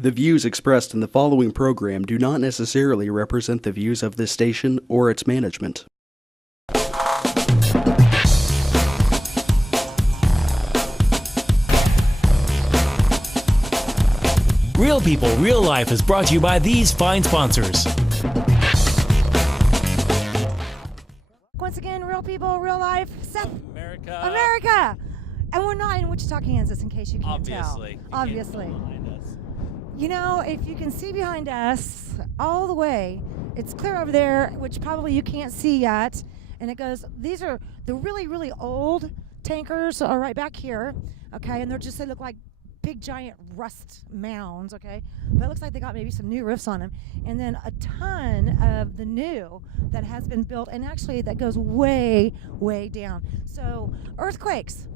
The views expressed in the following program do not necessarily represent the views of this station or its management. Real People, Real Life is brought to you by these fine sponsors. Once again, Real People, Real Life, Seth. America. And we're not in Wichita, Kansas, in case you can't Obviously. tell. You Obviously. can't go behind us. You know, if you can see behind us all the way, it's clear over there, which probably you can't see yet. And it goes, these are the really, really old tankers are right back here, okay? And they look like big, giant rust mounds, okay? But it looks like they got maybe some new roofs on them. And then a ton of the new that has been built, and actually that goes way, way down. So, earthquakes.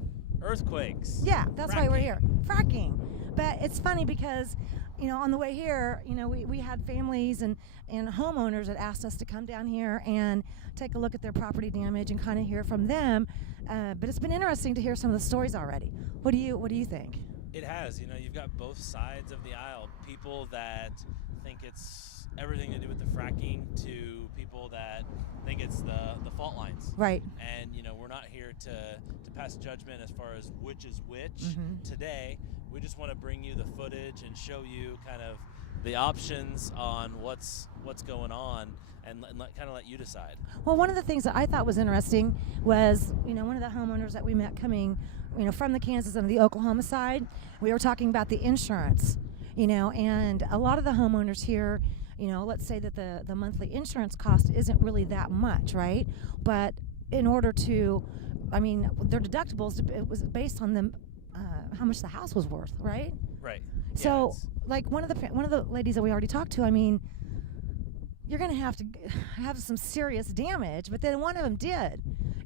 Yeah, that's why we're here. Fracking. But it's funny because, you know, on the way here, you know, we had families and homeowners that asked us to come down here and take a look at their property damage and kind of hear from them. But it's been interesting to hear some of the stories already. What do you think? It has. You know, you've got both sides of the aisle. People that think it's everything to do with the fracking to people that think it's the fault lines. Right. And, you know, we're not here to pass judgment as far as which is which today. We just want to bring you the footage and show you kind of the options on what's going on and kind of let you decide. Well, one of the things that I thought was interesting was, you know, one of the homeowners that we met coming, you know, from the Kansas and the Oklahoma side, we were talking about the insurance, you know, and a lot of the homeowners here, you know, let's say that the monthly insurance cost isn't really that much, right? But in order to, I mean, their deductibles, it was based on them, how much the house was worth, right? Right. So, like one of the ladies that we already talked to, I mean, you're going to have some serious damage, but then one of them did,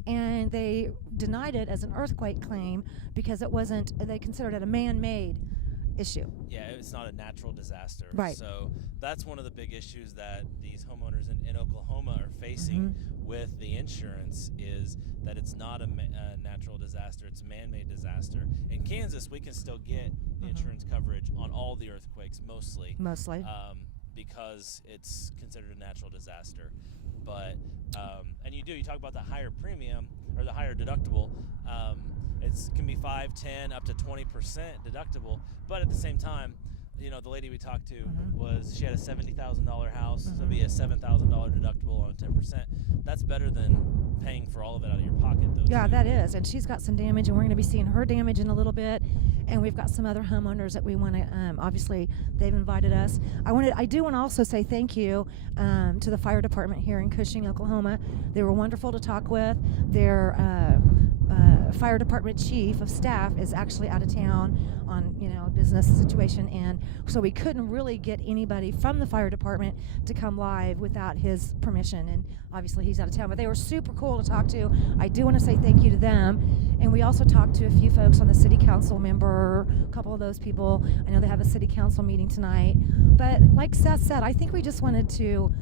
and they denied it as an earthquake claim because it wasn't. They considered it a man-made issue. Yeah, it's not a natural disaster. Right. So that's one of the big issues that these homeowners in Oklahoma are facing with the insurance is that it's not a natural disaster, it's a man-made disaster. In Kansas, we can still get the insurance coverage on all the earthquakes, mostly. Because it's considered a natural disaster. But, and you talk about the higher premium or the higher deductible. It can be 5, 10, up to 20% deductible. But at the same time, you know, the lady we talked to she had a $70,000 house, so it'd be a $7,000 deductible on 10%. That's better than paying for all of it out of your pocket, though. Yeah, that is. And she's got some damage, and we're going to be seeing her damage in a little bit. And we've got some other homeowners that we want to, obviously, they've invited us. I do want to also say thank you to the fire department here in Cushing, Oklahoma. They were wonderful to talk with. Their fire department chief of staff is actually out of town on, you know, a business situation, and so we couldn't really get anybody from the fire department to come live without his permission, and obviously he's out of town, but they were super cool to talk to. I do want to say thank you to them. And we also talked to a few folks on the city council member, a couple of those people. I know they have a city council meeting tonight, but like Seth said, I think we just wanted to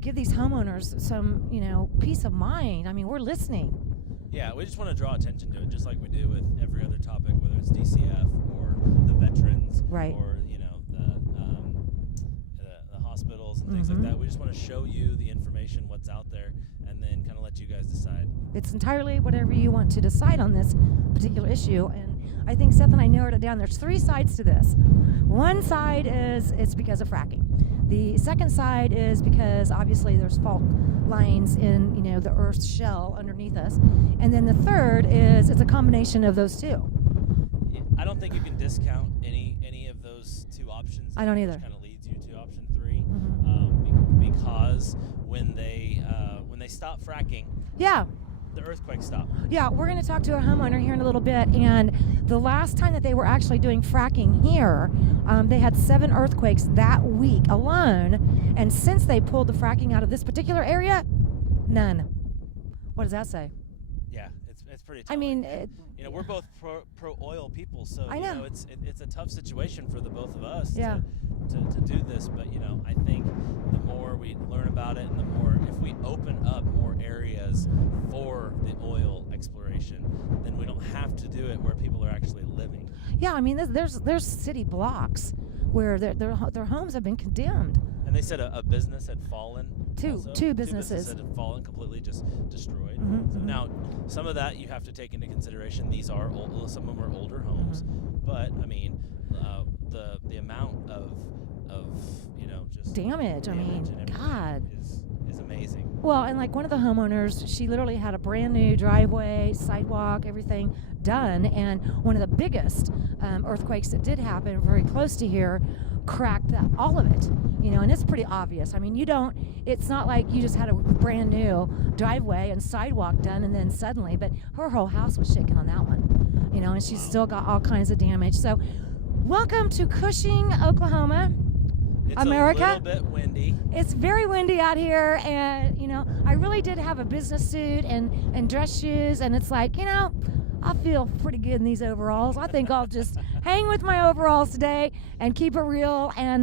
give these homeowners some, you know, peace of mind. I mean, we're listening. Yeah, we just want to draw attention to it, just like we do with every other topic, whether it's DCF or the veterans, right, or, you know, the hospitals and things like that. We just want to show you the information, what's out there, and then kind of let you guys decide. It's entirely whatever you want to decide on this particular issue, and I think Seth and I narrowed it down. There's 3 sides to this. One side is it's because of fracking. The second side is because obviously there's fault lines in, you know, the Earth's shell underneath us. And then the third is it's a combination of those two. I don't think you can discount any of those 2 options. I don't either. Which kind of leads you to option 3, because when they stop fracking, the earthquakes stop. Yeah, we're going to talk to a homeowner here in a little bit, and the last time that they were actually doing fracking here, they had 7 earthquakes that week alone, and since they pulled the fracking out of this particular area, none. What does that say? Yeah, it's pretty tough. I mean, you know, we're both pro oil people, so I know. It's a tough situation for the both of us Yeah. to do this. But, you know, I think the more we learn about it and the more, if we open up more areas for the oil exploration, then we don't have to do it where people are actually living. Yeah, I mean, there's city blocks where their homes have been condemned. And they said a business had fallen. Two businesses had fallen, completely just destroyed. Mm-hmm. Now, some of that you have to take into consideration. These are some of them are older homes, but I mean, the amount of just damage. I mean, and everything God. is amazing. Well, and like one of the homeowners, she literally had a brand new driveway, sidewalk, everything done, and one of the biggest earthquakes that did happen very close to here cracked all of it, and it's pretty obvious. I mean, it's not like you just had a brand new driveway and sidewalk done and then suddenly, but her whole house was shaken on that one, and she's still got all kinds of damage. So welcome to Cushing, Oklahoma. It's America. a little bit windy. It's very windy out here, and I really did have a business suit and dress shoes, and it's like, I feel pretty good in these overalls. I think I'll just hang with my overalls today and keep it real. And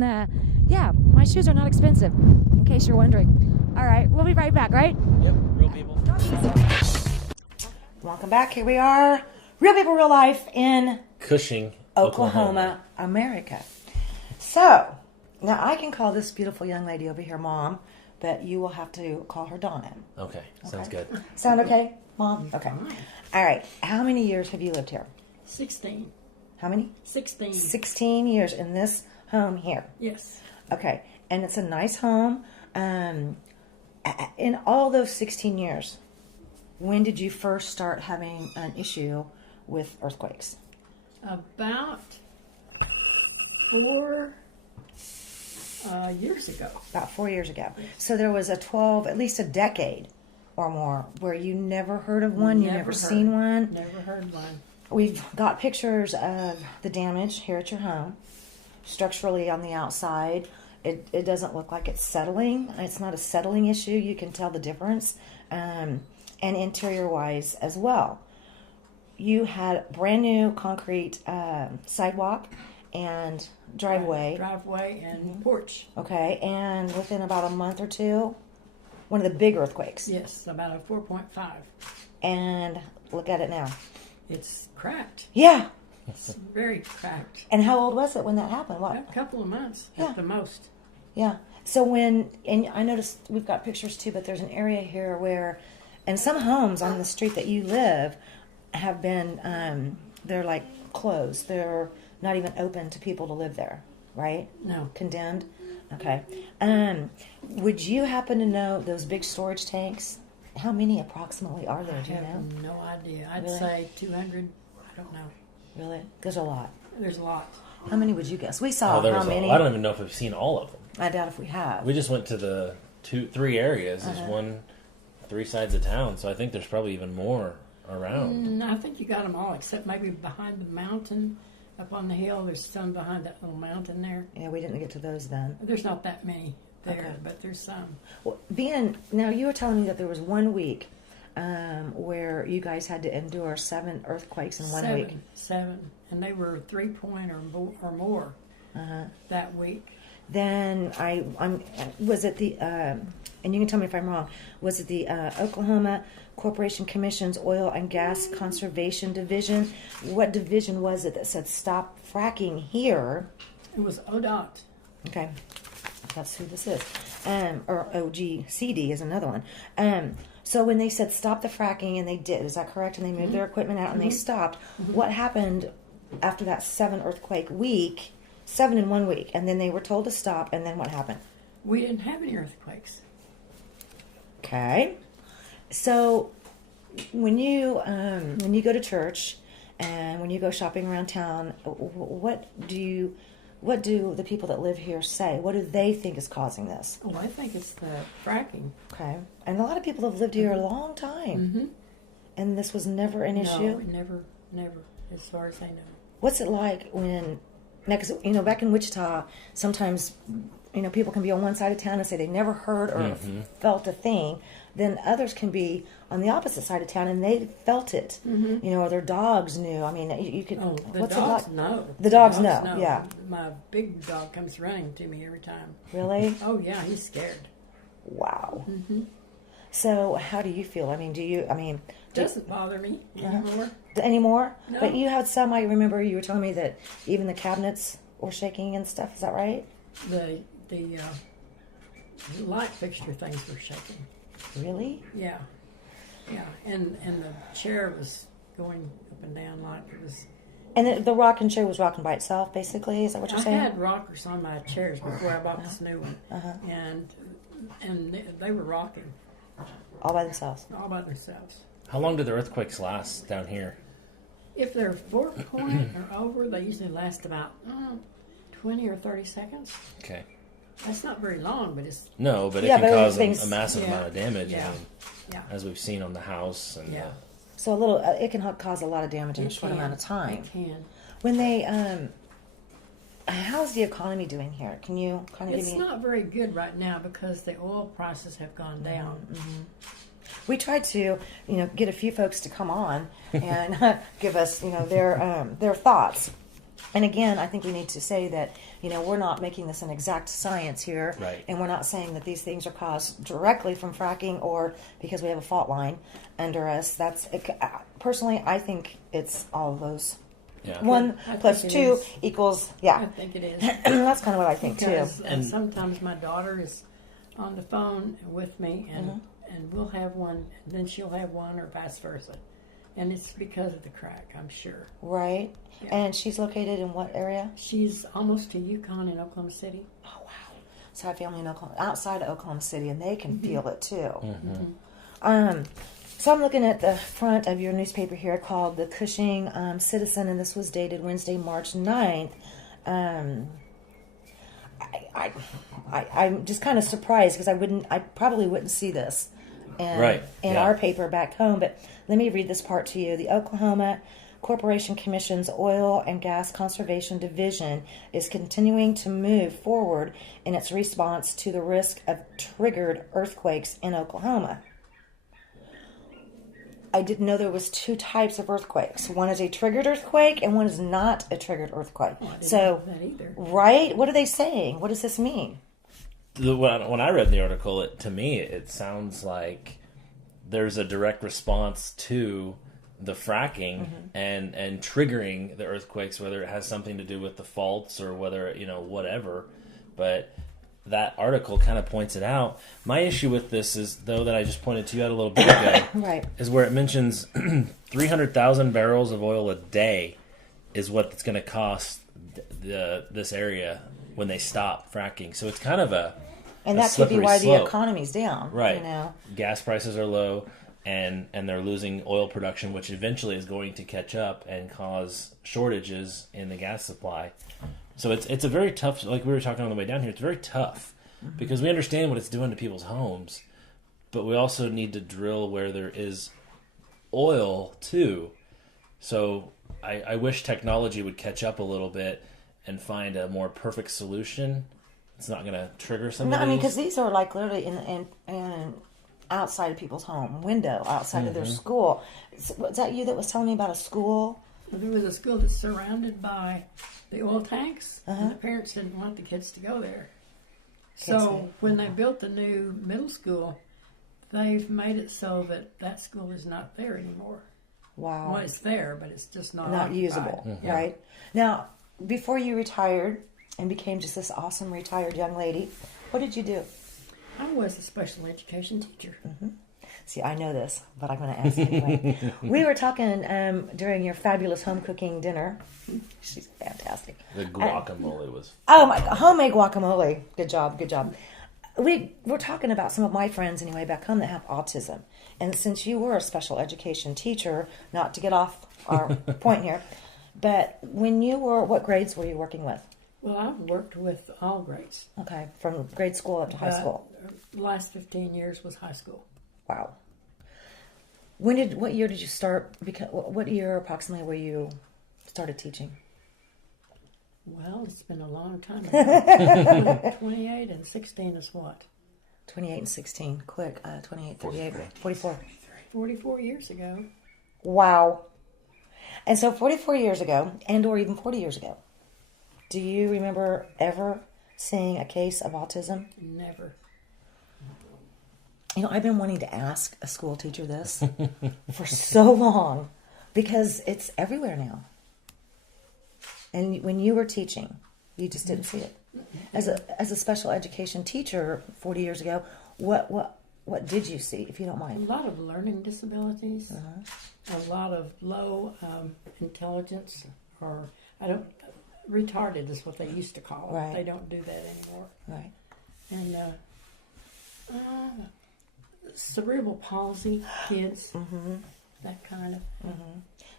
my shoes are not expensive, in case you're wondering. All right, we'll be right back, right? Yep, real people. Welcome back. Here we are, Real People, Real Life in Cushing, Oklahoma, America. So now I can call this beautiful young lady over here Mom, but you will have to call her Donna. Okay, sounds good. Sound okay, Mom? Okay. All right. How many years have you lived here? 16. How many? 16. 16 years in this home here. Yes. Okay. And it's a nice home. In all those 16 years, when did you first start having an issue with earthquakes? About 4 years ago. About 4 years ago. So there was at least a decade or more where you never heard of one, you never seen one. Never heard one. We've got pictures of the damage here at your home, structurally on the outside. It doesn't look like it's settling. It's not a settling issue. You can tell the difference. And interior-wise as well. You had brand new concrete sidewalk and driveway. Driveway and porch. Okay, and within about a month or two, one of the big earthquakes. Yes, about a 4.5. And look at it now. It's cracked. Yeah. It's very cracked. And how old was it when that happened? What? A couple of months Yeah. at the most. Yeah. So and I noticed we've got pictures too, but there's an area here where, and some homes on the street that you live have been, they're like closed. They're not even open to people to live there, right? No. Condemned? Okay. Would you happen to know those big storage tanks? How many approximately are there? Do I you know? have no idea. I'd Really? say 200. I don't know. Really? There's a lot. There's a lot. How many would you guess? We saw There's how many. I don't even know if we've seen all of them. I doubt if we have. We just went to the three areas. There's 3 sides of town, so I think there's probably even more around. I think you got them all, except maybe behind the mountain, up on the hill. There's some behind that little mountain there. Yeah, we didn't get to those then. There's not that many there, Okay. but there's some. Well, now you were telling me that there was 1 week where you guys had to endure 7 earthquakes in 1 week. 7, and they were 3-point or more that week. Then was it the and you can tell me if I'm wrong. Was it the Oklahoma Corporation Commission's Oil and Gas Conservation Division? What division was it that said stop fracking here? It was ODOT. Okay, that's who this is. Or OGCD is another one. So when they said stop the fracking, and they did, is that correct? And they moved their equipment out and they stopped. What happened after that 7 earthquake week? 7 in 1 week, and then they were told to stop, and then what happened? We didn't have any earthquakes. Okay, so when you go to church and when you go shopping around town, what do the people that live here say? What do they think is causing this? Oh, I think it's the fracking. Okay, and a lot of people have lived here a long time, and this was never an issue. No, never, as far as I know. What's it like when? Because back in Wichita, sometimes people can be on one side of town and say they never heard or felt a thing. Then others can be on the opposite side of town and they felt it. Or their dogs knew. I mean, you could. Oh, the what's dogs it like? know. The dogs know. Yeah. My big dog comes running to me every time. Really? Oh yeah, he's scared. Wow. So how do you feel? I mean, Doesn't bother me anymore. anymore? No. But you had some. I remember you were telling me that even the cabinets were shaking and stuff. Is that right? The light fixture things were shaking. Really? Yeah, and the chair was going up and down like it was. And the rocking chair was rocking by itself, basically. Is that what you're saying? I had rockers on my chairs before I bought this new one, and they were rocking All by themselves. all by themselves. How long do the earthquakes last down here? If they're 4 point or over, they usually last about 20 or 30 seconds. Okay. That's not very long, but it's No, but it Yeah, can but cause things- a massive Yeah. amount of damage. Yeah. I mean, yeah, as we've seen on the house and yeah. So a little, it can cause a lot of damage in a It short can. amount of time. It can. When they, how's the economy doing here? Can you kind of It's give me? not very good right now because the oil prices have gone down. We tried to, get a few folks to come on and give us, their thoughts. And again, I think we need to say that, we're not making this an exact science here. Right. And we're not saying that these things are caused directly from fracking or because we have a fault line under us. Personally, I think it's all of those. yeah. 1 I plus think it 2 is. equals, I yeah. think it is. That's kind of what I think, too. Because sometimes my daughter is on the phone with me, and we'll have one, and then she'll have one, or vice versa. And it's because of the crack, I'm sure. Right? Yeah. And she's located in what area? She's almost to Yukon in Oklahoma City. Oh, wow. So I have family in outside of Oklahoma City, and they can feel it, too. So I'm looking at the front of your newspaper here called the Cushing Citizen, and this was dated Wednesday, March 9th. I'm just kind of surprised because I probably wouldn't see this in yeah. our paper back home. But let me read this part to you. The Oklahoma Corporation Commission's Oil and Gas Conservation Division is continuing to move forward in its response to the risk of triggered earthquakes in Oklahoma. I didn't know there was 2 types of earthquakes. One is a triggered earthquake and one is not a triggered earthquake. Oh, I didn't So, know that either. right? What are they saying? What does this mean? When I read the article, to me, it sounds like there's a direct response to the fracking and triggering the earthquakes, whether it has something to do with the faults or whether, whatever. But that article kind of points it out. My issue with this is, though, that I just pointed to you out a little bit ago, Right. is where it mentions 300,000 barrels of oil a day is what it's going to cost this area when they stop fracking. So it's kind of And a that could be slippery why slope. the economy's down. Right. You know? Gas prices are low, and they're losing oil production, which eventually is going to catch up and cause shortages in the gas supply. So it's a very tough, like we were talking on the way down here, it's very tough because we understand what it's doing to people's homes, but we also need to drill where there is oil too. So I wish technology would catch up a little bit and find a more perfect solution. It's not going to trigger some No, of I these. mean, because these are like literally in outside of people's home window, outside of their school. Was that you that was telling me about a school? There was a school that's surrounded by the oil tanks, and the parents didn't want the kids to go there. So when they built the new middle school, they've made it so that school is not there anymore. Wow. Well, it's there, but it's just not Not occupied. usable, Yeah. right? Now, before you retired and became just this awesome retired young lady, what did you do? I was a special education teacher. See, I know this, but I'm going to ask anyway. We were talking during your fabulous home cooking dinner. She's fantastic. The guacamole was... Oh my God, homemade guacamole. Good job, good job. We were talking about some of my friends anyway back home that have autism. And since you were a special education teacher, not to get off our point here, but when you were, what grades were you working with? Well, I've worked with all grades. Okay, from grade school up to high school. The last 15 years was high school. Wow. What year did you start? What year approximately were you started teaching? Well, it's been a long time ago. 28 and 16 is what? 28 and 16. Quick. 28, 38, 44. 44 years ago. Wow. And so 44 years ago, and or even 40 years ago, do you remember ever seeing a case of autism? Never. You know, I've been wanting to ask a school teacher this for so long because it's everywhere now. And when you were teaching, You just didn't see it. As a special education teacher 40 years ago, what did you see, if you don't A mind? lot of learning disabilities, a lot of low intelligence, or retarded is what they used to call it. Right. They don't do that anymore. Right. And cerebral palsy kids, that kind of.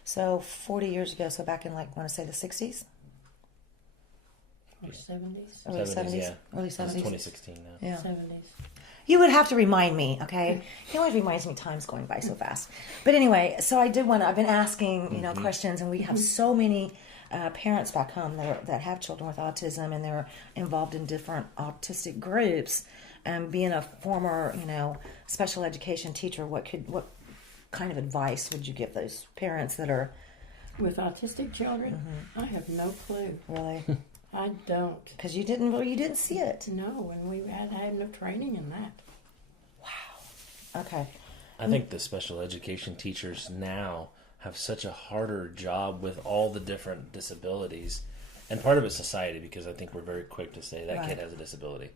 So 40 years ago, so back in like, want to say the 60s? Or 70s. Early 70s? Yeah. Early It's 70s? 2016 now. Yeah. 70s. You would have to remind me, okay? He always reminds me time's going by so fast. But anyway, so I've been asking, questions, and we have so many parents back home that have children with autism, and they're involved in different autistic groups. Being a former, special education teacher, what kind of advice would you give those parents that are With autistic children, I have no clue. really? I don't. Because you didn't see it. No, and we had no training in that. Okay. I think the special education teachers now have such a harder job with all the different disabilities. And part of it's society, because I think we're very quick to say that kid has a disability.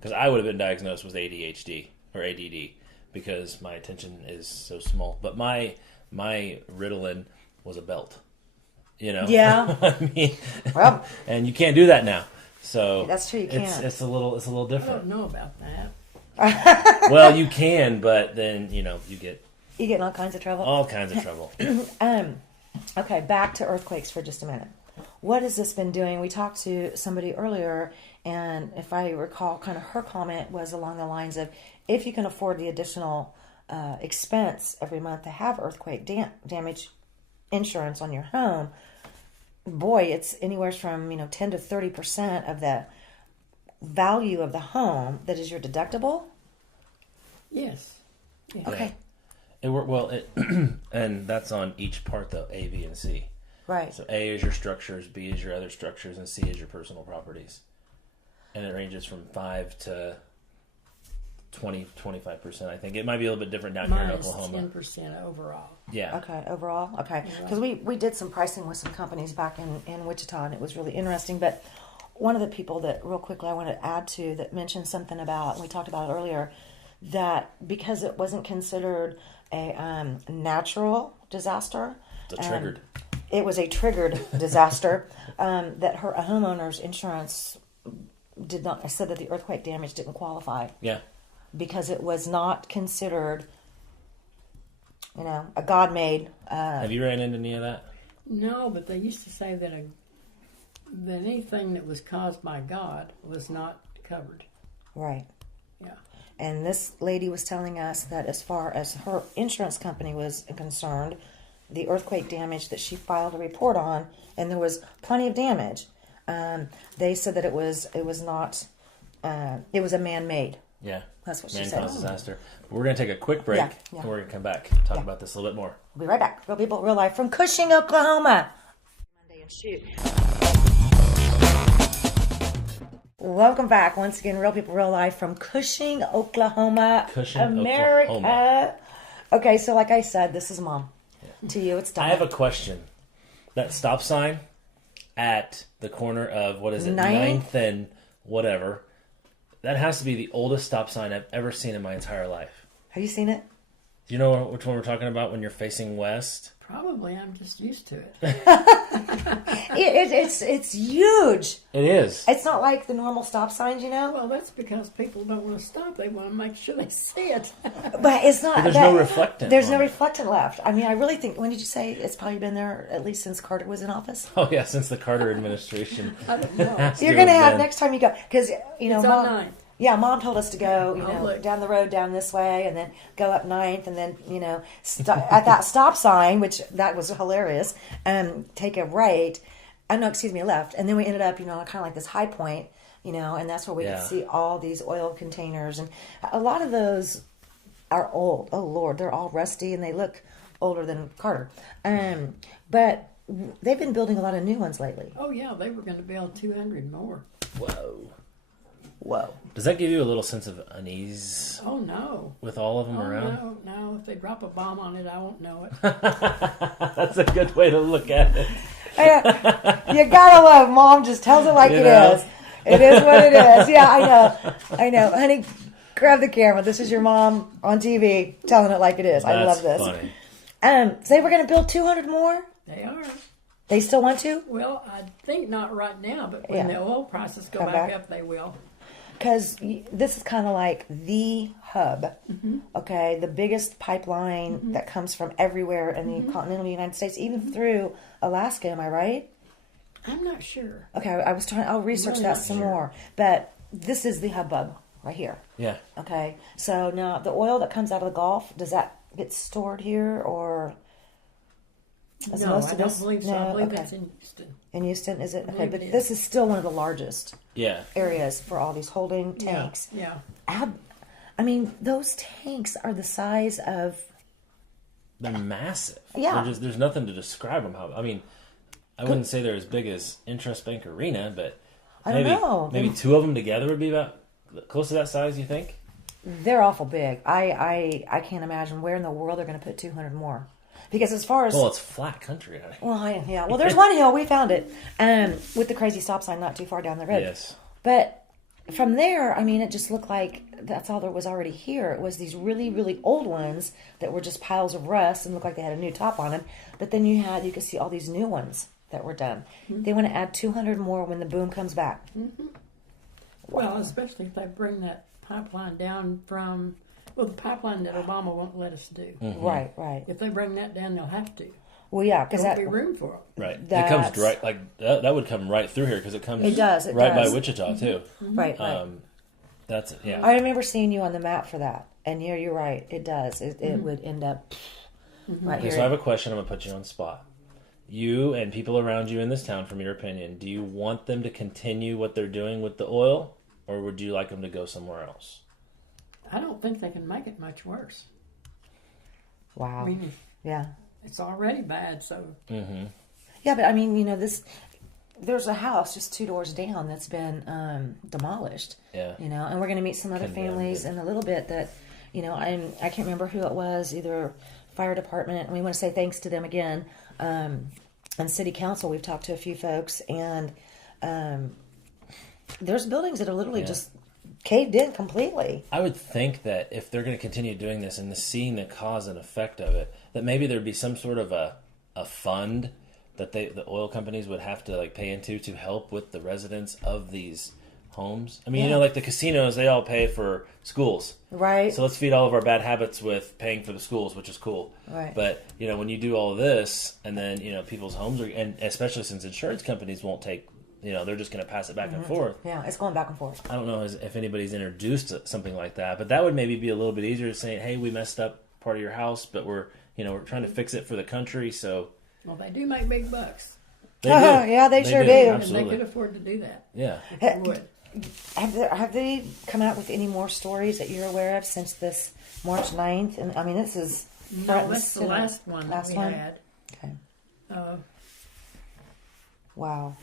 Because I would have been diagnosed with ADHD or ADD because my attention is so small. But my Ritalin was a belt. Yeah. I mean, Well, and you can't do that now. So that's true, you can't. It's a little I different. don't know about that. Well, you can, but then you get you get in all kinds of trouble. all kinds of trouble. Okay, back to earthquakes for just a minute. What has this been doing? We talked to somebody earlier, and if I recall, kind of her comment was along the lines of, if you can afford the additional expense every month to have earthquake damage insurance on your home, boy, it's anywhere from 10 to 30% of the value of the home that is your deductible. Yes. Yeah. Okay, And that's on each part though, A, B, and C. right. So A is your structures, B is your other structures, and C is your personal properties. And it ranges from 5 to 25%. I think it might be a little bit different down here in Mine is Oklahoma. 10% overall. Yeah. Okay, overall? Okay. Because we did some pricing with some companies back in Wichita, and it was really interesting. But one of the people that, real quickly, I want to add to that mentioned something about, and we talked about it earlier, that because it wasn't considered a natural disaster, It's triggered. it was a triggered disaster, that her homeowner's insurance said that the earthquake damage didn't qualify Yeah. because it was not considered, a God-made. Have you ran into any of that? No, but they used to say that that anything that was caused by God was not covered. Right. Yeah. And this lady was telling us that as far as her insurance company was concerned, the earthquake damage that she filed a report on, and there was plenty of damage, they said that it was not, it was a man-made. Yeah. That's what she Man-caused said. disaster. We're going to take a quick break, Yeah. and we're going to come back talk about this a little bit more. We'll be right back. Real People, Real Life from Cushing, Oklahoma. Monday and shoot. Welcome back once again, Real People, Real Life from Cushing, Oklahoma, Cushing, America. Oklahoma. Okay, so like I said, this is Mom. To you, it's Donna. I have a question. That stop sign at the corner of, what is it, Ninth? 9th and whatever, that has to be the oldest stop sign I've ever seen in my entire life. Have you seen it? Do you know which one we're talking about when you're facing west? Probably, I'm just used to it. It's huge. It is. It's not like the normal stop signs, Well, that's because people don't want to stop. They want to make sure they see it. But it's not. But there's no reflectant There's on no it. reflectant left. I mean, I really think. When did you say it's probably been there at least since Carter was in office? Oh, yeah, since the Carter administration. I don't know. You're gonna have been. next time you go, because It's on Mom. 9th. Yeah, Mom told us to go, look. down the road down this way, and then go up 9th, and then at that stop sign, which that was hilarious. Take a right, no, excuse me, a left, and then we ended up, kind of like this high point, and that's where we could see all these oil containers, and a lot of those are old. Oh Lord, they're all rusty, and they look older than Carter. But they've been building a lot of new ones lately. Oh, yeah, they were going to build 200 more. Whoa. Does that give you a little sense of unease Oh, no. with all of them Oh, around? no. If they drop a bomb on it, I won't know it. That's a good way to look at it. You gotta love Mom. Just tells it like You it know? is. It is what it is. Yeah, I know. Honey, grab the camera. This is your mom on TV telling it like it is. I love this. Funny. So they were going to build 200 more. They are. They still want to? Well, I think not right now, but when Yeah. the oil prices go Come back back. up, they will. Because this is kind of like the hub, okay? The biggest pipeline that comes from everywhere in the continental United States, even through Alaska. Am I right? I'm not sure. Okay, I was trying. I'll research Really that not some sure. more. But this is the hubbub right here. Yeah. Okay, so now the oil that comes out of the Gulf, does that get stored here, or is No, most I of don't this? believe so. No? I believe Okay. that's in Houston. In Houston, is it? Okay, believe but it is. this is still one of the largest Yeah. areas for all these holding tanks. Yeah. I mean, those tanks are the size of. They're massive. Yeah. There's nothing to describe them. I mean, I wouldn't say they're as big as Intrust Bank Arena, but I don't know. maybe two of them together would be about close to that size, you think? They're awful big. I can't imagine where in the world they're going to put 200 more. Because as far as Well, it's flat country out here. well, yeah. Well, there's one hill we found it, with the crazy stop sign not too far down the road. Yes. But from there, I mean, it just looked like that's all there was already here. It was these really, really old ones that were just piles of rust and looked like they had a new top on them. But then you could see all these new ones that were done. They want to add 200 more when the boom comes back. Well, especially if they bring that pipeline down from, well, the pipeline that Obama won't let us do. Right, right. If they bring that down, they'll have to. Well, yeah, There because won't that be room for it. Right. It That's- comes right, like, that would come right through here because it comes It does, it right does. by Wichita, too. right, right. That's, yeah. I remember seeing you on the map for that, and you're right. It does. It would end up right Okay, here. so I have a question. I'm going to put you on the spot. You and people around you in this town, from your opinion, do you want them to continue what they're doing with the oil, or would you like them to go somewhere else? I don't think they can make it much worse. Wow. I mean, Yeah. it's already bad, so Yeah, but I mean, there's a house just 2 doors down that's been demolished. Yeah. And we're going to meet some other Condemned. families in a little bit that, I can't remember who it was, either fire department, and we want to say thanks to them again. And city council, we've talked to a few folks, and there's buildings that are literally just caved in completely. I would think that if they're going to continue doing this and seeing the cause and effect of it, that maybe there'd be some sort of a fund that the oil companies would have to pay into to help with the residents of these homes. I mean, like the casinos, they all pay for schools. Right. So let's feed all of our bad habits with paying for the schools, which is cool. Right. But, when you do all of this and then, people's homes are, and especially since insurance companies won't take, they're just going to pass it back and forth. Yeah, it's going back and forth. I don't know if anybody's introduced to something like that, but that would maybe be a little bit easier to say, hey, we messed up part of your house, but we're trying to fix it for the country. So well, they do make big bucks, they do. Yeah, they sure do. and Absolutely. they could afford to do that. Yeah. If they would. Have they come out with any more stories that you're aware of since this March 9th? And I mean, this is front No, and that's the center. last one that Last we one? had. Okay. Uh, Wow.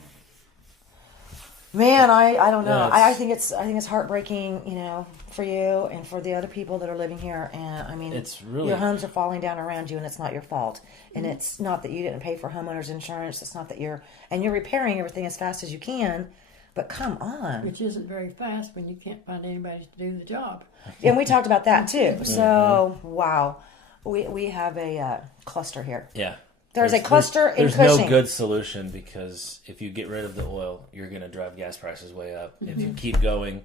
Man, I don't know. Yeah, I think it's heartbreaking, for you and for the other people that are living here. And I mean, It's really- your homes are falling down around you, and it's not your fault. And it's not that you didn't pay for homeowners insurance. It's not that you're repairing everything as fast as you can. But come on. which isn't very fast when you can't find anybody to do the job. And we talked about that too. So wow, we have a cluster here. Yeah. There's a cluster in There's Cushing. no good solution because if you get rid of the oil, you're going to drive gas prices way up. If you keep going,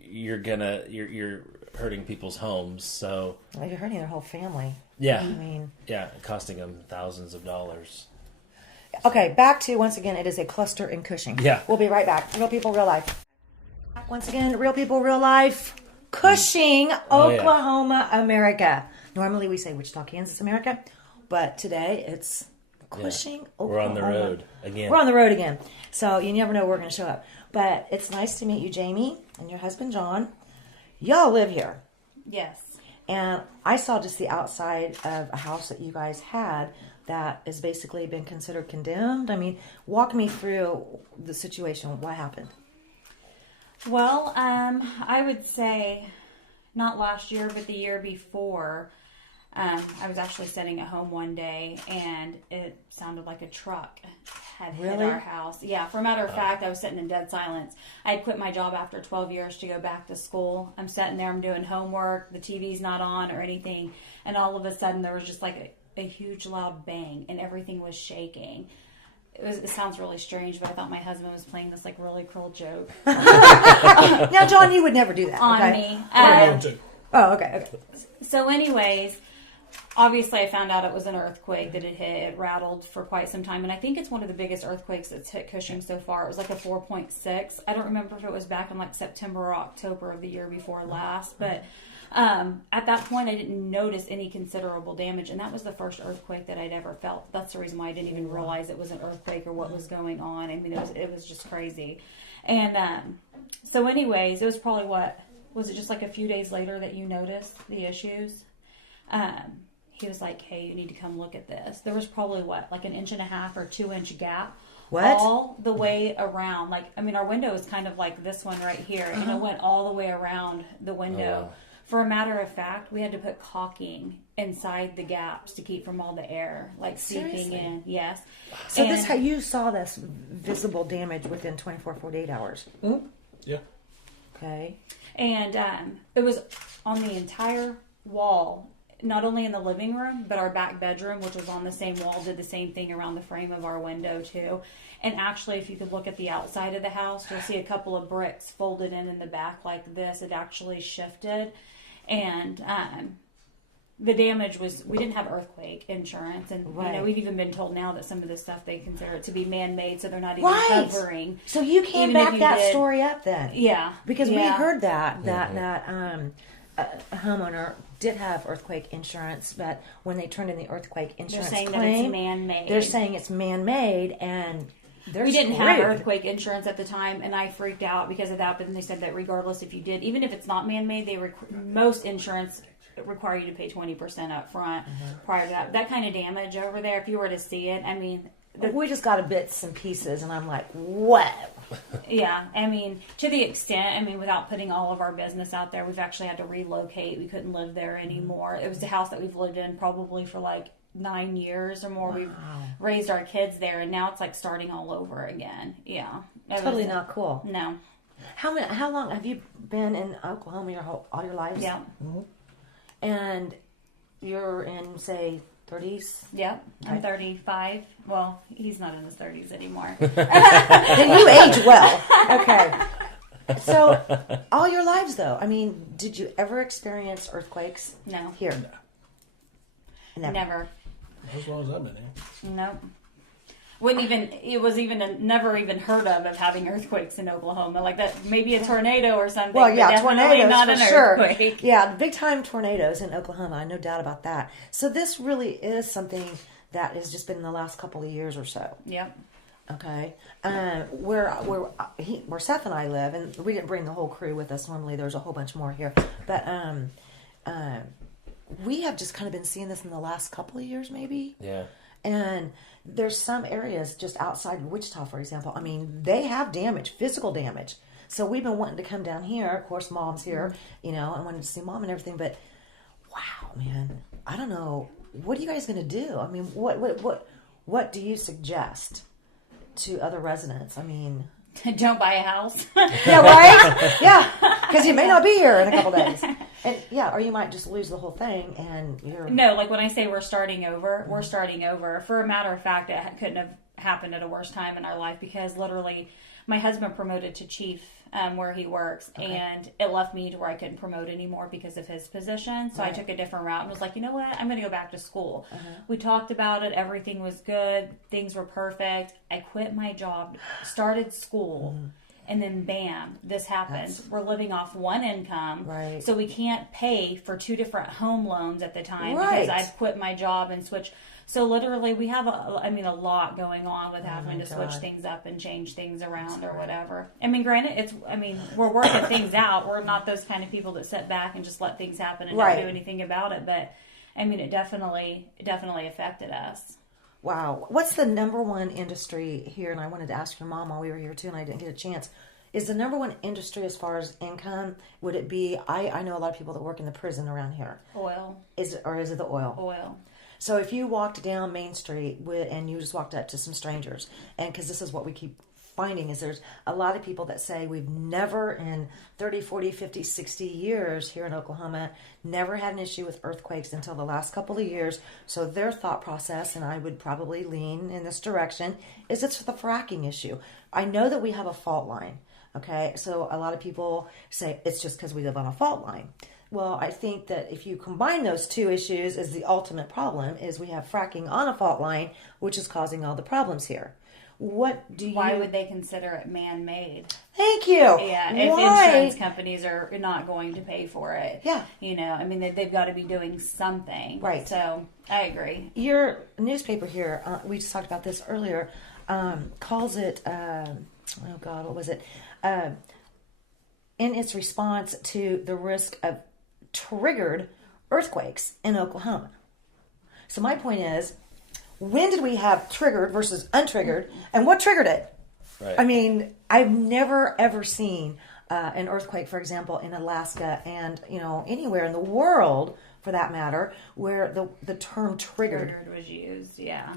you're hurting people's homes. So Well, you're hurting their whole family. yeah, I mean, costing them thousands of dollars. okay, back to once again, it is a cluster in Cushing. Yeah. We'll be right back. Real people, real life. Once again, real people, real life. Cushing, Oh, yeah. Oklahoma, America. Normally we say Wichita, Kansas, America, but today it's Cushing, Oklahoma. We're on the road again. We're on the road again. So you never know where we're going to show up. But it's nice to meet you, Jamie, and your husband, John. Y'all live here. Yes. And I saw just the outside of a house that you guys had that has basically been considered condemned. I mean, walk me through the situation. What happened? Well, I would say not last year, but the year before, I was actually sitting at home one day and it sounded like a truck had Really? hit our house. Yeah, for a matter of fact, I was sitting in dead silence. I had quit my job after 12 years to go back to school. I'm sitting there, I'm doing homework, the TV's not on or anything, and all of a sudden there was just like a huge loud bang, and everything was shaking. It sounds really strange, but I thought my husband was playing this like really cruel joke Now, John, you would never do that. on Okay? me. Oh, okay. So anyways, obviously I found out it was an earthquake that had hit. It rattled for quite some time. And I think it's one of the biggest earthquakes that's hit Cushing so far. It was like a 4.6. I don't remember if it was back in like September or October of the year before last. But at that point, I didn't notice any considerable damage. And that was the first earthquake that I'd ever felt. That's the reason why I didn't even realize it was an earthquake or what was going on. I mean, it was just crazy. And so anyways, it was probably was it just like a few days later that you noticed the issues? He was like, hey, you need to come look at this. There was probably like an 1.5 or 2 inch gap. What? All the way around. Like, I mean, our window is kind of like this one right here. And it went all the way around the window. Oh, wow. For a matter of fact, we had to put caulking inside the gaps to keep from all the air, like seeping Seriously? in. Yes. So And- this how you saw this visible damage within 24, 48 hours. Yeah. Okay. And it was on the entire wall, not only in the living room, but our back bedroom, which was on the same wall, did the same thing around the frame of our window, too. And actually, if you could look at the outside of the house, you'll see a couple of bricks folded in the back like this. It actually shifted. And the damage was, we didn't have earthquake insurance. And, you know, we've even been told now that some of this stuff, they consider it to be man-made, so they're not even covering. So you can't Even if back you that did- story up then. Yeah. Because we Yeah. heard that a homeowner did have earthquake insurance, but when they turned in the earthquake They're insurance saying that claim, it's man-made. they're saying it's man-made, and they're We didn't have screwed. earthquake insurance at the time, and I freaked out because of that. But then they said that regardless if you did, even if it's not man-made, most insurance require you to pay 20% up front prior to that. That kind of damage over there, if you were to see it, I mean... We just got a bits and pieces, and I'm like, whoa. Yeah, I mean, to the extent, I mean, without putting all of our business out there, we've actually had to relocate. We couldn't live there anymore. It was a house that we've lived in probably for like 9 years or more. Wow. We've raised our kids there, and now it's like starting all over again. Yeah. Totally not cool. No. How long have you been in Oklahoma all your lives? Yeah. And you're in, say, 30s? Yep. I'm 35. Well, he's not in his 30s anymore. Then you age well. Okay. So, all your lives, though, I mean, did you ever experience earthquakes No. here? Never. As long as I've been here. Nope. Never even heard of having earthquakes in Oklahoma. Like that, maybe a tornado or something. Well, yeah, but definitely tornadoes not for an sure. earthquake. Yeah, big time tornadoes in Oklahoma. No doubt about that. So this really is something that has just been in the last couple of years or so. Yep. Okay, where Seth and I live, and we didn't bring the whole crew with us. Normally, there's a whole bunch more here, but we have just kind of been seeing this in the last couple of years, maybe. Yeah. And there's some areas just outside Wichita, for example. I mean, they have damage, physical damage. So we've been wanting to come down here. Of course, Mom's here, you know, and wanted to see Mom and everything. But wow, man, I don't know. What are you guys going to do? I mean, what do you suggest to other residents? I mean, Don't buy a house. yeah, right? Yeah, because you may not be here in a couple days. And yeah, or you might just lose the whole thing and you're... No, like when I say we're starting over, we're starting over. For a matter of fact, it couldn't have happened at a worse time in our life because literally my husband promoted to chief where he works, and it left me to where I couldn't promote anymore because of his position. So I took a different route and was like, you know what? I'm going to go back to school. We talked about it. Everything was good. Things were perfect. I quit my job, started school. And then bam, this happens. We're living off one income. Right. So we can't pay for 2 different home loans at the time Right. because I've quit my job and switched. So literally we have a lot going on with having to switch things up and change things around or whatever. I mean, granted, we're working things out. We're not those kind of people that sit back and just let things happen and don't do anything about it. But I mean, it definitely affected us. Wow. What's the number one industry here? And I wanted to ask your mom while we were here too, and I didn't get a chance. Is the number one industry as far as income, would it be, I know a lot of people that work in the prison around here. Oil. Is it the oil? Oil. So if you walked down Main Street and you just walked up to some strangers, and because this is what we keep finding is there's a lot of people that say we've never in 30, 40, 50, 60 years here in Oklahoma, never had an issue with earthquakes until the last couple of years. So their thought process, and I would probably lean in this direction, is it's the fracking issue. I know that we have a fault line. Okay, so a lot of people say it's just because we live on a fault line. Well, I think that if you combine those two issues, is the ultimate problem is we have fracking on a fault line, which is causing all the problems here. What do you? Why would they consider it man-made? Thank you. Yeah, if Why? insurance companies are not going to pay for it. Yeah. You know, I mean, they've got to be doing something. Right. So, I agree. Your newspaper here, we just talked about this earlier, calls it, oh God, what was it? In its response to the risk of triggered earthquakes in Oklahoma. So my point is, when did we have triggered versus untriggered, and what triggered it? Right. I mean, I've never ever seen an earthquake, for example, in Alaska and anywhere in the world, for that matter, where the term triggered Was used, yeah.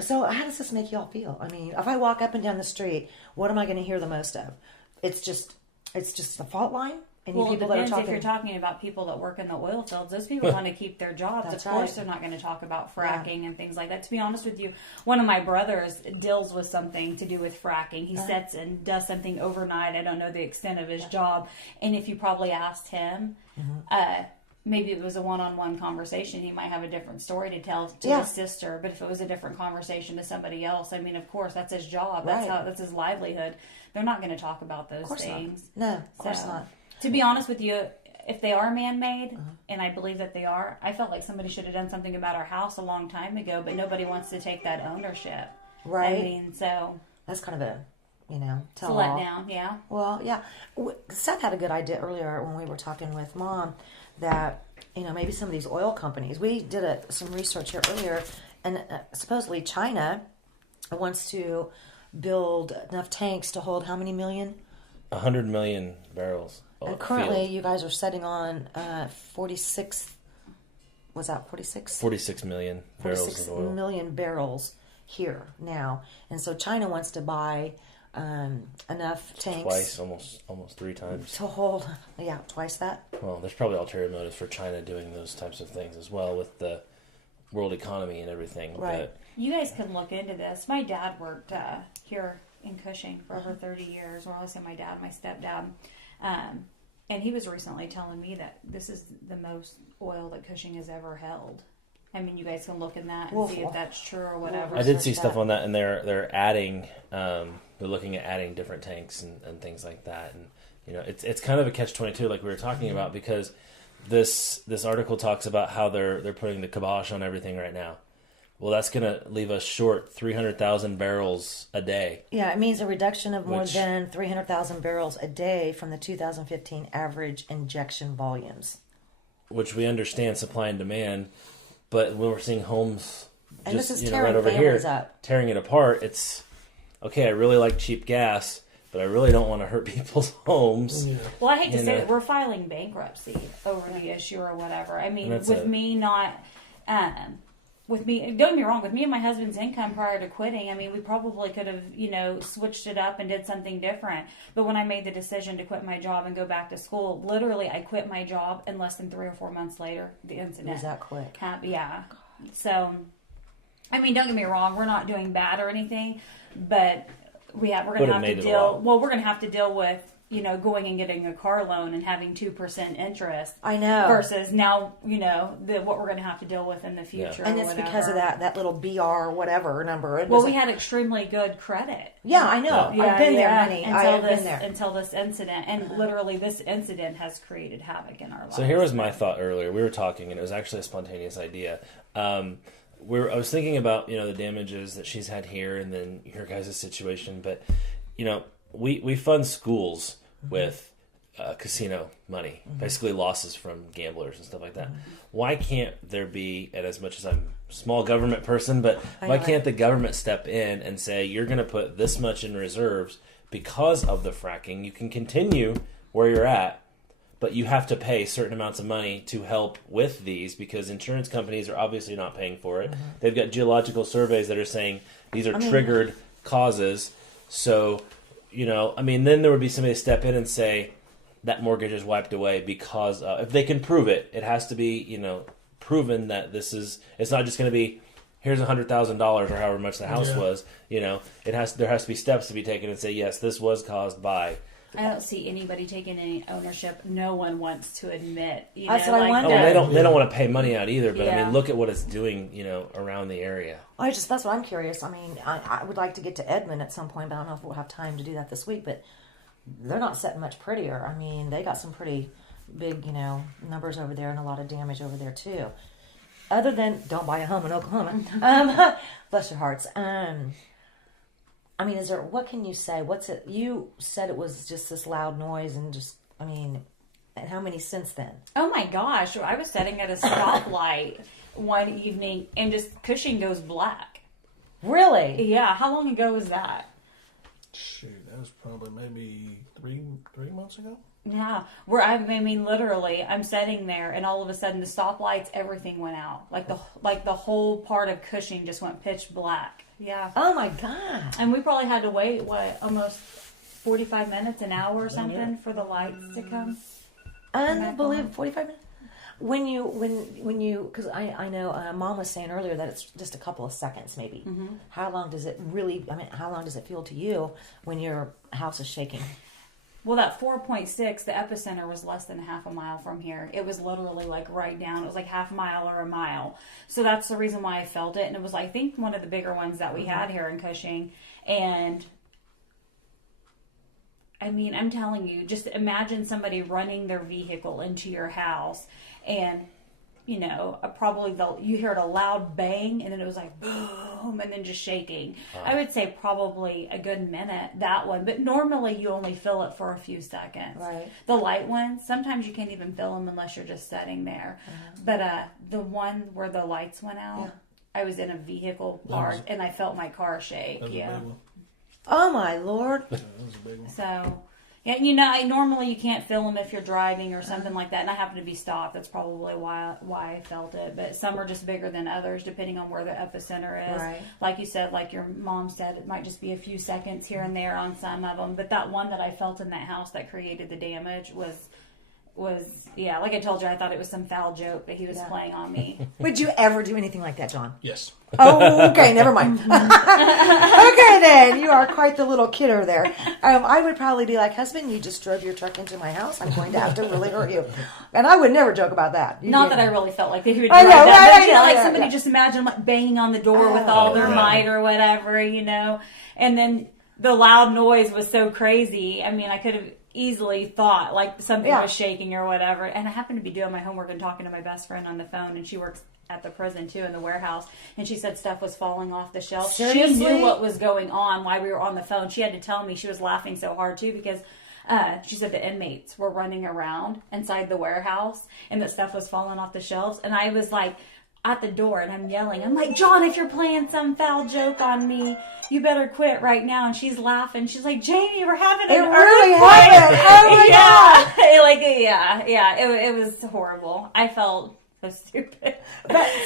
So how does this make y'all feel? I mean, if I walk up and down the street, what am I going to hear the most of? It's just the fault line. And Well, you it people that are depends talking. if you're talking about people that work in the oil fields. Those people want to keep their jobs. That's Of course, right. they're not going to talk about fracking and things like that. To be honest with you, one of my brothers deals with something to do with fracking. He sits and does something overnight. I don't know the extent of his job. And if you probably asked him, maybe it was a one-on-one conversation, he might have a different story to tell to his sister. But if it was a different conversation to somebody else, I mean, of course, that's his job. Right. That's his livelihood. They're not going to talk about those Of course things. not. No, of course So, not. To be honest with you, if they are man-made, and I believe that they are, I felt like somebody should have done something about our house a long time ago, but nobody wants to take that ownership. Right. I mean, so That's kind of a, it's a tell all. letdown, yeah. Well, yeah. Seth had a good idea earlier when we were talking with Mom that, maybe some of these oil companies, we did some research here earlier, and supposedly China wants to build enough tanks to hold how many million? 100 million barrels. And currently you guys are setting on 46, was that 46? 46 million barrels 46 of oil. million barrels here now. And so China wants to buy enough tanks. Twice, almost 3 times. To hold, twice that. Well, there's probably ulterior motives for China doing those types of things as well with the world economy and everything. Right. But You guys can look into this. My dad worked here in Cushing for over 30 years. Well, I say my dad, my stepdad. And he was recently telling me that this is the most oil that Cushing has ever held. I mean, you guys can look in that and see if that's true or whatever. I did see research stuff that. on that, and they're adding, they're looking at adding different tanks and things like that. And it's kind of a catch-22, like we were talking about, because this article talks about how they're putting the kibosh on everything right now. Well, that's going to leave us short 300,000 barrels a day. Yeah, it means a reduction of more Which- than 300,000 barrels a day from the 2015 average injection volumes. Which we understand supply and demand, but when we're seeing homes And just this is right tearing over here families up. tearing it apart, it's okay. I really like cheap gas, but I really don't want to hurt people's homes. Yeah. Well, I hate to You say know. that we're filing bankruptcy over the issue or whatever. I mean, That's with it. me not, with me, don't get me wrong, with me and my husband's income prior to quitting, I mean, we probably could have, switched it up and did something different. But when I made the decision to quit my job and go back to school, literally, I quit my job, and less than 3 or 4 months later, the incident. Was that quick? Yeah. So, I mean, don't get me wrong, we're not doing bad or anything, but we're But going it to have made to it a deal. lot. Well, we're going to have to deal with going and getting a car loan and having 2% interest. I know. Versus now, what we're going to have to deal with in the future. And or it's whatever. because of that little BR whatever number. It Well, was we had extremely good credit. Yeah, I know. I've been there, honey. I've been there. Until this incident, and literally this incident has created havoc in our lives. So here was my thought earlier. We were talking, and it was actually a spontaneous idea. I was thinking about the damages that she's had here, and then your guys' situation. But we fund schools with casino money, basically losses from gamblers and stuff like that. Why can't there be, and as much as I'm a small government person, but why can't the government step in and say, you're going to put this much in reserves because of the fracking? You can continue where you're at, but you have to pay certain amounts of money to help with these because insurance companies are obviously not paying for it. They've got geological surveys that are saying these are triggered causes. So, then there would be somebody to step in and say that mortgage is wiped away because if they can prove it, it has to be, proven that it's not just going to be, here's $100,000 or however much the house was. There has to be steps to be taken and say, yes, this was caused by. I don't see anybody taking any ownership. No one wants to admit. That's what I wonder. They don't want to pay money out either. But look at what it's doing, around the area. That's what I'm curious. I would like to get to Edmond at some point, but I don't know if we'll have time to do that this week. But they're not setting much prettier. They got some pretty big, numbers over there and a lot of damage over there too. Other than don't buy a home in Oklahoma. Bless your hearts. What can you say? What's it? You said it was just this loud noise and and how many since then? Oh my gosh. I was sitting at a stoplight one evening and just Cushing goes black. Really? Yeah. How long ago was that? Shoot, that was probably maybe three months ago. Yeah. Literally, I'm sitting there and all of a sudden the stoplights, everything went out. Like the whole part of Cushing just went pitch black. Yeah. Oh my God. And we probably had to wait, almost 45 minutes, an hour or something for the lights to come. Unbelievable. 45 minutes? When you, because I know Mom was saying earlier that it's just a couple of seconds maybe. Mm-hmm. How long does it feel to you when your house is shaking? Well, that 4.6, the epicenter was less than half a mile from here. It was literally right down. It was like half a mile or a mile. So that's the reason why I felt it. And it was, I think, one of the bigger ones that we had here in Cushing. And I'm telling you, just imagine somebody running their vehicle into your house and, probably you heard a loud bang and then it was like boom and then just shaking. I would say probably a good minute, that one. But normally you only feel it for a few seconds. Right. The light ones, sometimes you can't even feel them unless you're just sitting there. But the one where the lights went out, I was in a vehicle park and I felt my car shake. That was a big one. Oh my Lord. That was a big one. So... yeah, normally you can't feel them if you're driving or something like that, and I happen to be stopped. That's probably why I felt it. But some are just bigger than others, depending on where the epicenter is. Right. Like you said, like your mom said, it might just be a few seconds here and there on some of them. But that one that I felt in that house that created the damage was like I told you, I thought it was some foul joke that he was playing on me. Would you ever do anything like that, John? Yes. Oh, okay, never mind. Okay, then. You are quite the little kidder there. I would probably be like, husband, you just drove your truck into my house. I'm going to have to really hurt you. And I would never joke about that. Not that I really felt like they would drive that. But, somebody just imagine banging on the door with all their might or whatever, And then the loud noise was so crazy. I could have easily thought like something was shaking or whatever. And I happened to be doing my homework and talking to my best friend on the phone, and she works at the prison too in the warehouse, and she said stuff was falling off the shelf. Seriously? She knew what was going on while we were on the phone. She had to tell me. She was laughing so hard too because she said the inmates were running around inside the warehouse and that stuff was falling off the shelves, and I was like at the door and I'm yelling. I'm like, John, if you're playing some foul joke on me, you better quit right now. And she's laughing. She's like, Jamie, we're having an earthquake. Really happened. Oh my God. It was horrible. I felt so stupid.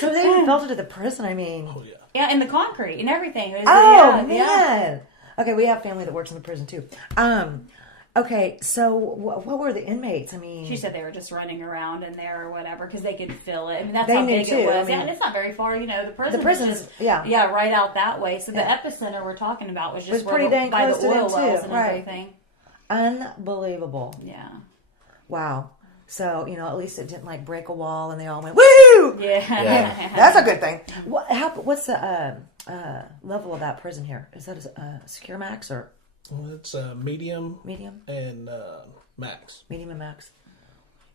So they even felt it at the prison. Oh yeah. Yeah, and the concrete and everything. It was, man. Yeah. Okay, we have family that works in the prison too. Okay, so what were the inmates? She said they were just running around in there or whatever because they could feel it. That's they how knew big too. it was. And it's not very far. The prison is just, right out that way. So the epicenter we're talking about was just pretty dang by close the oil to them wells too. and Right. everything. Unbelievable. Yeah. Wow. So, at least it didn't break a wall and they all went, woo! Yeah. That's a good thing. What's the level of that prison here? Is that a secure max or? Well, it's medium. Medium? And max. Medium and max.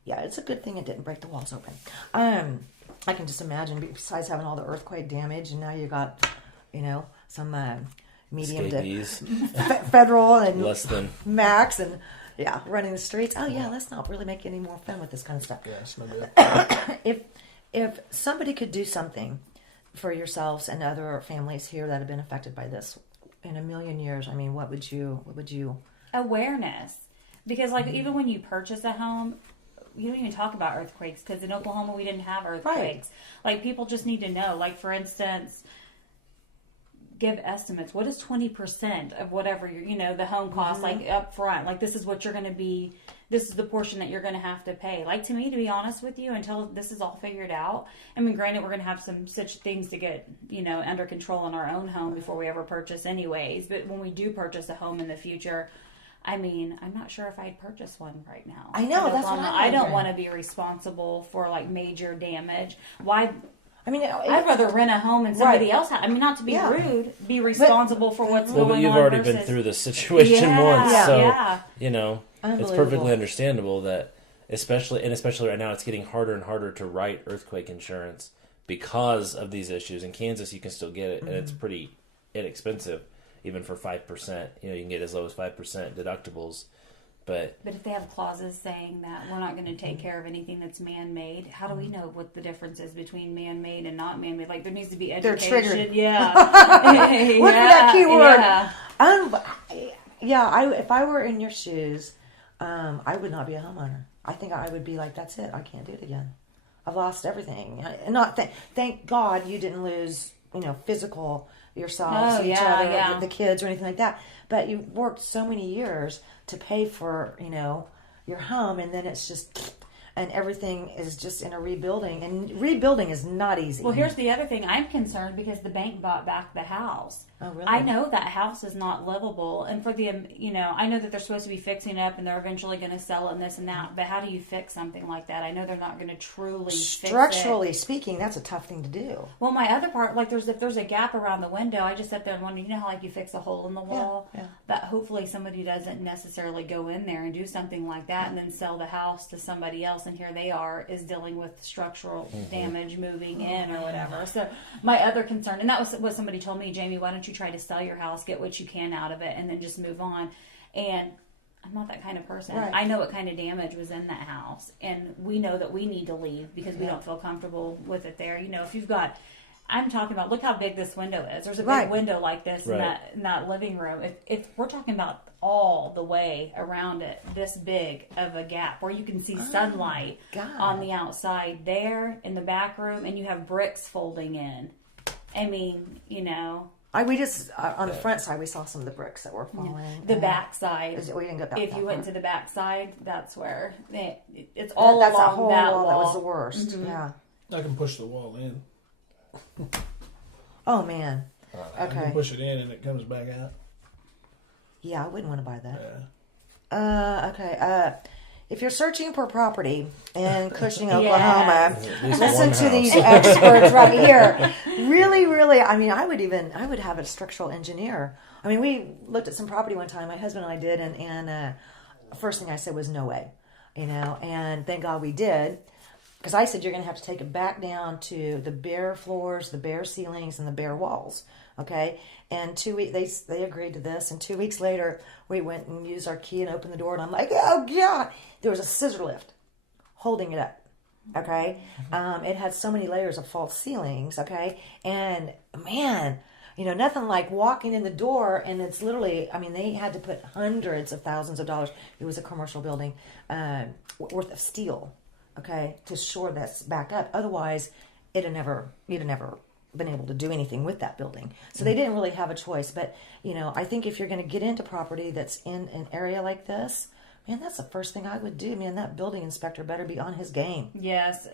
Yeah, it's a good thing it didn't break the walls open. I can just imagine, besides having all the earthquake damage, and now you got, some medium Escapees. to federal and less than max and running the streets. Oh yeah, let's not really make any more fun with this kind of stuff. Yeah, it's no good. If somebody could do something for yourselves and other families here that have been affected by this in a million years, what would you? Awareness. Because even when you purchase a home, you don't even talk about earthquakes because in Oklahoma we didn't have earthquakes. Like, people just need to know. Like, for instance, give estimates. What is 20% of whatever the home cost, like, up front? Like, this is what you're going to be. This is the portion that you're going to have to pay. Like, to me, to be honest with you, until this is all figured out, I mean, granted, we're going to have some such things to get, under control in our own home before we ever purchase anyways. But when we do purchase a home in the future, I mean, I'm not sure if I'd purchase one right now. I know, that's what I don't want to be responsible for, like, major damage. Why... I mean, I'd rather rent a home and somebody else. I mean, not to be rude, be responsible for what's going on. Well, but you've already been through this situation once, so it's perfectly understandable that, especially right now, it's getting harder and harder to write earthquake insurance because of these issues. In Kansas, you can still get it, and it's pretty inexpensive, even for 5%. You can get as low as 5% deductibles. But if they have clauses saying that we're not going to take care of anything that's man-made, how do we know what the difference is between man-made and not man-made? Like, there needs to be education. They're triggered. Yeah. Look for that key word. Yeah. If I were in your shoes, I would not be a homeowner. I think I would be like, that's it. I can't do it again. I've lost everything. Thank God you didn't lose, physical yourselves, each other, the kids or anything like that. But you worked so many years to pay for, your home, and then it's just, and everything is just in a rebuilding, and rebuilding is not easy. Well, here's the other thing. I'm concerned because the bank bought back the house. Oh, really? I know that house is not livable, and for the, I know that they're supposed to be fixing it up, and they're eventually going to sell it and this and that, but how do you fix something like that? I know they're not going to truly Structurally fix it. Speaking, that's a tough thing to do. Well, my other part, like, if there's a gap around the window, I just sat there and wondered, how, like, you fix a hole in the wall? Yeah. That hopefully somebody doesn't necessarily go in there and do something like that and then sell the house to somebody else, and here they are, is dealing with structural damage moving in or whatever. So my other concern, and that was what somebody told me, Jamie, why don't you try to sell your house, get what you can out of it, and then just move on. And I'm not that kind of person. Right. I know what kind of damage was in that house, and we know that we need to leave because we don't feel comfortable with it there. If you've got, I'm talking about, look how big this window is. There's a big window like this in that living room. If we're talking about all the way around it, this big of a gap where you can see sunlight on the outside there in the back room, and you have bricks folding in. I mean, We just on the front side we saw some of the bricks that were falling. The back side. We didn't go that If far. you went to the back side, that's where it's all that's along a whole that wall. wall. That was the worst. Mm-hmm. Yeah. I can push the wall in. Oh man. I can push it in and it comes back out. Yeah, I wouldn't want to buy that. Yeah. Okay. If you're searching for property in Cushing, Oklahoma, listen to these experts right here. Really, really, I mean, I would have a structural engineer. I mean, we looked at some property one time, my husband and I did, and first thing I said was no way, and thank God we did, because I said you're going to have to take it back down to the bare floors, the bare ceilings, and the bare walls. Okay, and 2 weeks they agreed to this, and 2 weeks later we went and used our key and opened the door, and I'm like, oh God, there was a scissor lift holding it up. Okay, it had so many layers of false ceilings. Okay, and man, nothing like walking in the door, and it's literally, I mean, they had to put hundreds of thousands of dollars. It was a commercial building worth of steel. Okay, to shore this back up. Otherwise, you'd have never been able to do anything with that building. So they didn't really have a choice. But, I think if you're going to get into property that's in an area like this, man, that's the first thing I would do. Man, that building inspector better be on his game. Yes.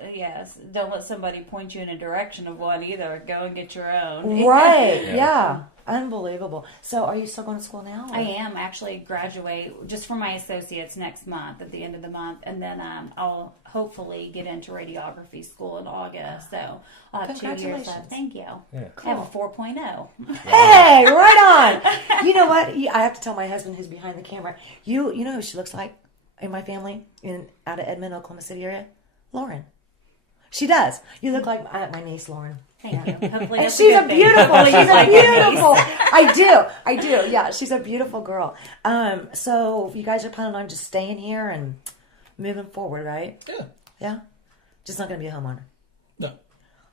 Don't let somebody point you in a direction of one either. Go and get your own. Right, yeah. Unbelievable. So are you still going to school now? Or? I am. Actually graduate just for my associates next month, at the end of the month. And then I'll hopefully get into radiography school in August. So I'll have 2 years left. Thank you. Yeah. Cool. I have a 4.0. Hey, right on. You know what? I have to tell my husband who's behind the camera. You know who she looks like in my family out of Edmond, Oklahoma City area? Lauren. She does. You look like my niece, Lauren. Thank you. Hopefully and she's a beautiful. She's a beautiful. I do. Yeah, she's a beautiful girl. So you guys are planning on just staying here and moving forward, right? Yeah. Yeah. Just not going to be a homeowner. No.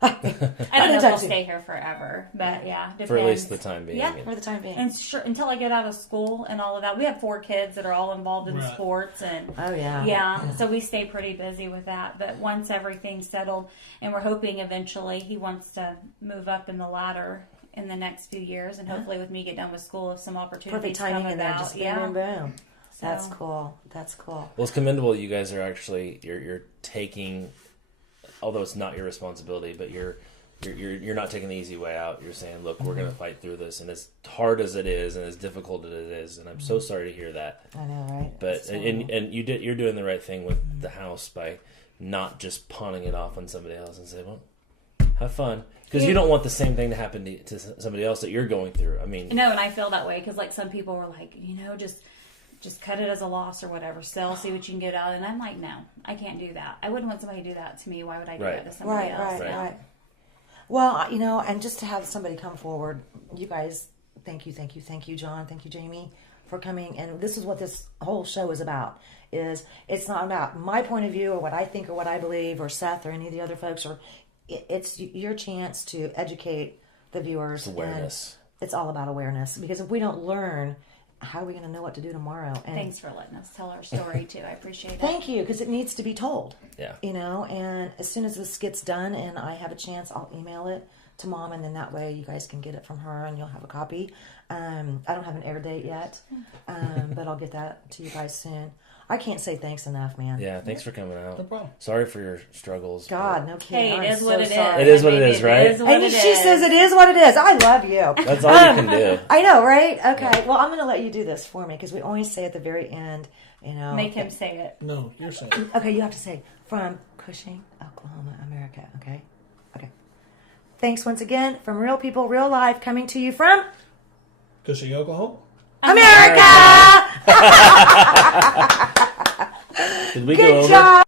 I don't know if I'll stay here forever, but yeah, depends. For at least the time being. Yeah, For the time being. and sure, until I get out of school and all of that. We have 4 kids that are all involved in Right. sports, and Oh, yeah. yeah, so we stay pretty busy with that. But once everything's settled, and we're hoping eventually he wants to move up in the ladder in the next few years, and hopefully with me get done with school, if some opportunities Perfect come timing in there. about. Just boom, yeah. boom, boom. That's So- cool. That's cool. Well, it's commendable you guys are actually you're taking, although it's not your responsibility, but you're not taking the easy way out. You're saying, look, we're going to fight through this, and as hard as it is, and as difficult as it is, and I'm so sorry to hear that. I know, right? But It's and you're doing the right thing with the house by not just pawning it off on somebody else and say, well, have fun, because you don't want the same thing to happen to somebody else that you're going through. I mean, No, and I feel that way because like some people were like, just cut it as a loss or whatever, sell, see what you can get out. And I'm like, no, I can't do that. I wouldn't want somebody to do that to me. Why would I do Right. that to somebody else? Right. No. Well, and just to have somebody come forward, you guys, thank you, John, thank you, Jamie, for coming. And this is what this whole show is about. It's not about my point of view or what I think or what I believe or Seth or any of the other folks. Or it's your chance to educate the viewers. It's awareness. And it's all about awareness, because if we don't learn, how are we going to know what to do tomorrow? And Thanks for letting us tell our story too. I appreciate it. thank you, because it needs to be told. Yeah. And as soon as this gets done and I have a chance, I'll email it to Mom, and then that way you guys can get it from her and you'll have a copy. I don't have an air date yet, but I'll get that to you guys soon. I can't say thanks enough, man. yeah, thanks for coming out. No problem. Sorry for your struggles. God, no kidding. Hey, it I'm is so what it is. sorry. It is what it is, Maybe right? It is what And it she is. says it is what it is. I love you. That's all you can do. I know, right? Okay. Well, I'm going to let you do this for me, because we always say at the very end, Make him say it. No, you're saying. Okay, you have to say, from Cushing, Oklahoma, America. Okay? Okay. Thanks once again from Real People, Real Life, coming to you from Cushing, Oklahoma. America! Did we go Good over? job!